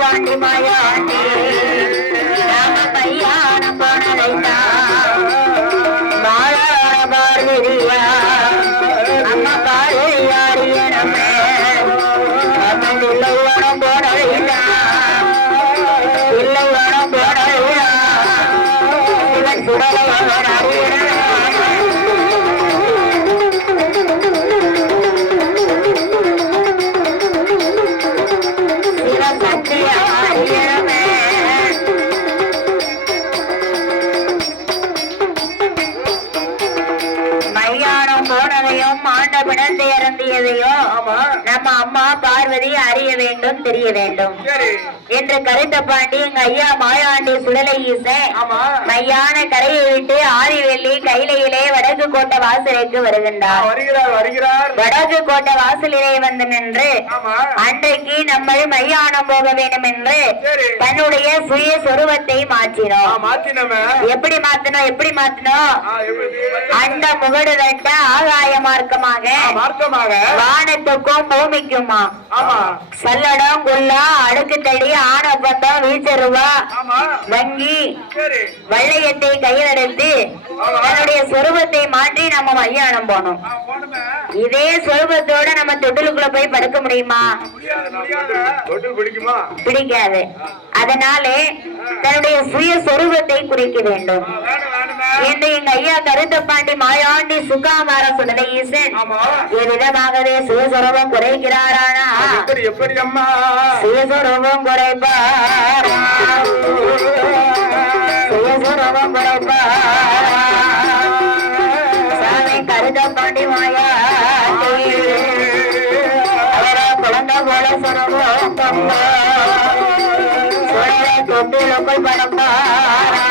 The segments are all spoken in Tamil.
பாண்டி மாயாண்டி ராம பையான போனதைத்தான் மாலான பார்வதியா அம்மா பார்வதியாரிய நம்ம நம்ம இல்லை உணம் போடலையா இல்லை உணம் போடலையா இவன் சுடலை அவர் அறியணும் இறந்தியதையும் ஆமா. நம்ம அம்மா பார்வதி அறிய வேண்டும் தெரிய வேண்டும். என்று கருத்த பாண்டி எங்க ஐயா மாயாண்டி சுடலை ஈசன் மையான கரையை விட்டு ஆதிவெள்ளி கைலையிலே கோட்டை வாசலுக்கு வருகின்றார். வருகிறார் வருகிறார். வடக்கு கோட்டை வாசலிலே வந்து நின்று அன்றைக்கு நம்ம மையானம் போக வேண்டும் என்று தன்னுடைய சுய சொருவத்தை மாற்றினோம். மாத்தினமே. எப்படி மாத்தணும் எப்படி எப்படி? அந்த முகடு தட்ட ஆகாய மார்க்கமாக வானத்துக்கும் ஆமா. சல்லடம் குல்லா அடுக்கு தடி ஆனப்பந்தம் வீச்சருவா ஆமா. வங்கி சரி. வள்ளையத்தை கையில் எடுத்து தன்னுடைய சொருபத்தை மாற்றி நம்ம மையானம் போனோம் இதே சொருபத்தோட நம்ம தொட்டிலுக்குள்ள போய் படுக்க முடியுமா? முடியாது முடியாது. தொட்டு பிடிக்குமா? பிடிக்காது. அதனாலே தன்னுடைய சுய சொரூபத்தை குறிக்க வேண்டும். என்று எங்க ஐயா மாயாண்டி சுகாமார சுடலை ஈசன். ஆமா. எவ்விதமாகவே சுயஸ்வரூபம் குறைக்கிறாரானா? எப்படி அம்மா சுயஸ்வரூபம் குறைப்பார்? சுயஸ்வரூபம் குறைப்பார்? சாமி கருத்தப்பாண்டி மாயாண்டி. அவரை குழந்தை போல கொண்டா சுடலை தொட்டிலுக்குள் படப்பாரா?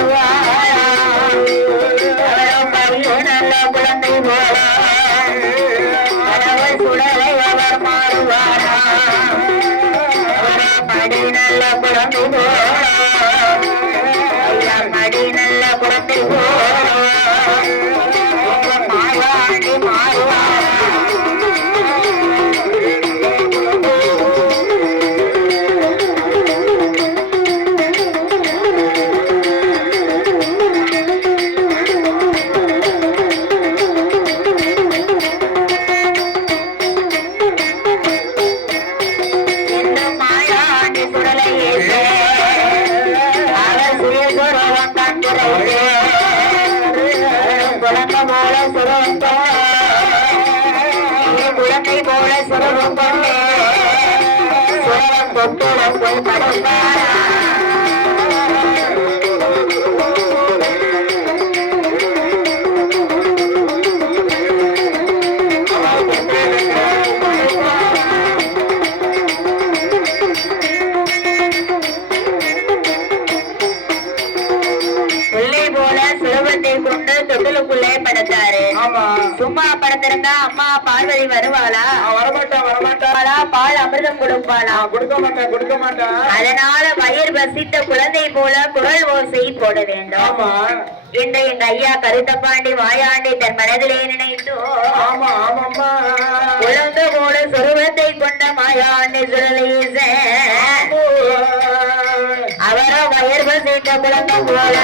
மாயாண்டி மாறுவாரா கண்டுரையே குழந்தை போல சுரவம் குழந்தை போல சுரவம் கொண்டே போய் படுப்பாரா படுத்திருந்தா அம்மா பார்வதி வருவாளா? வரமாட்டேன் வருவாளா? பால் அமிர்தம் கொடுப்பாளா? கொடுக்க மாட்டேன் கொடுக்க மாட்டேன் அதனால வயிறு வசித்த குழந்தை போல குரல் ஓசை போட வேண்டும். என்று எங்க ஐயா கருத்தப்பாண்டி வாயாண்டி தன் மனதிலே நினைத்து குழந்தை போல சுருவத்தை கொண்ட மாயாண்டி சுரலீச அவரோ வயிறு வசித்த குழந்தை போல.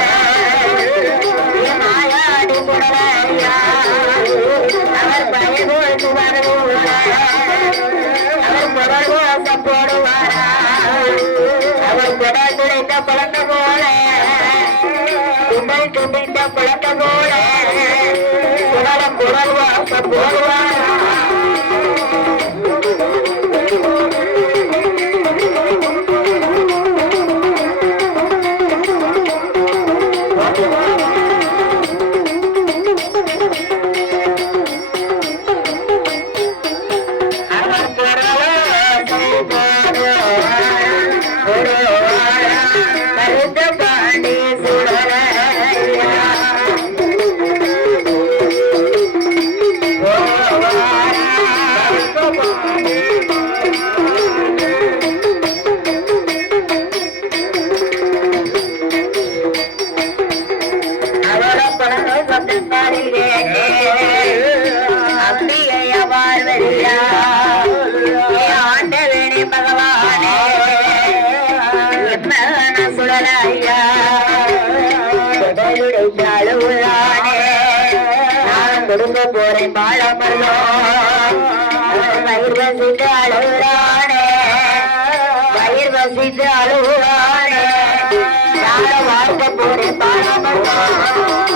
பழக்க போல குடல் துடைத்த பழக்க போல குடலம் குரல் வாச போடுவாரா அவர் கொடுங்க போரை போறேன் வயிறு வசித்து அழுகுறானே. வயிறு வசித்து அழுகுறானே. நான் வாழ்க்க போறேன் பாழமரம்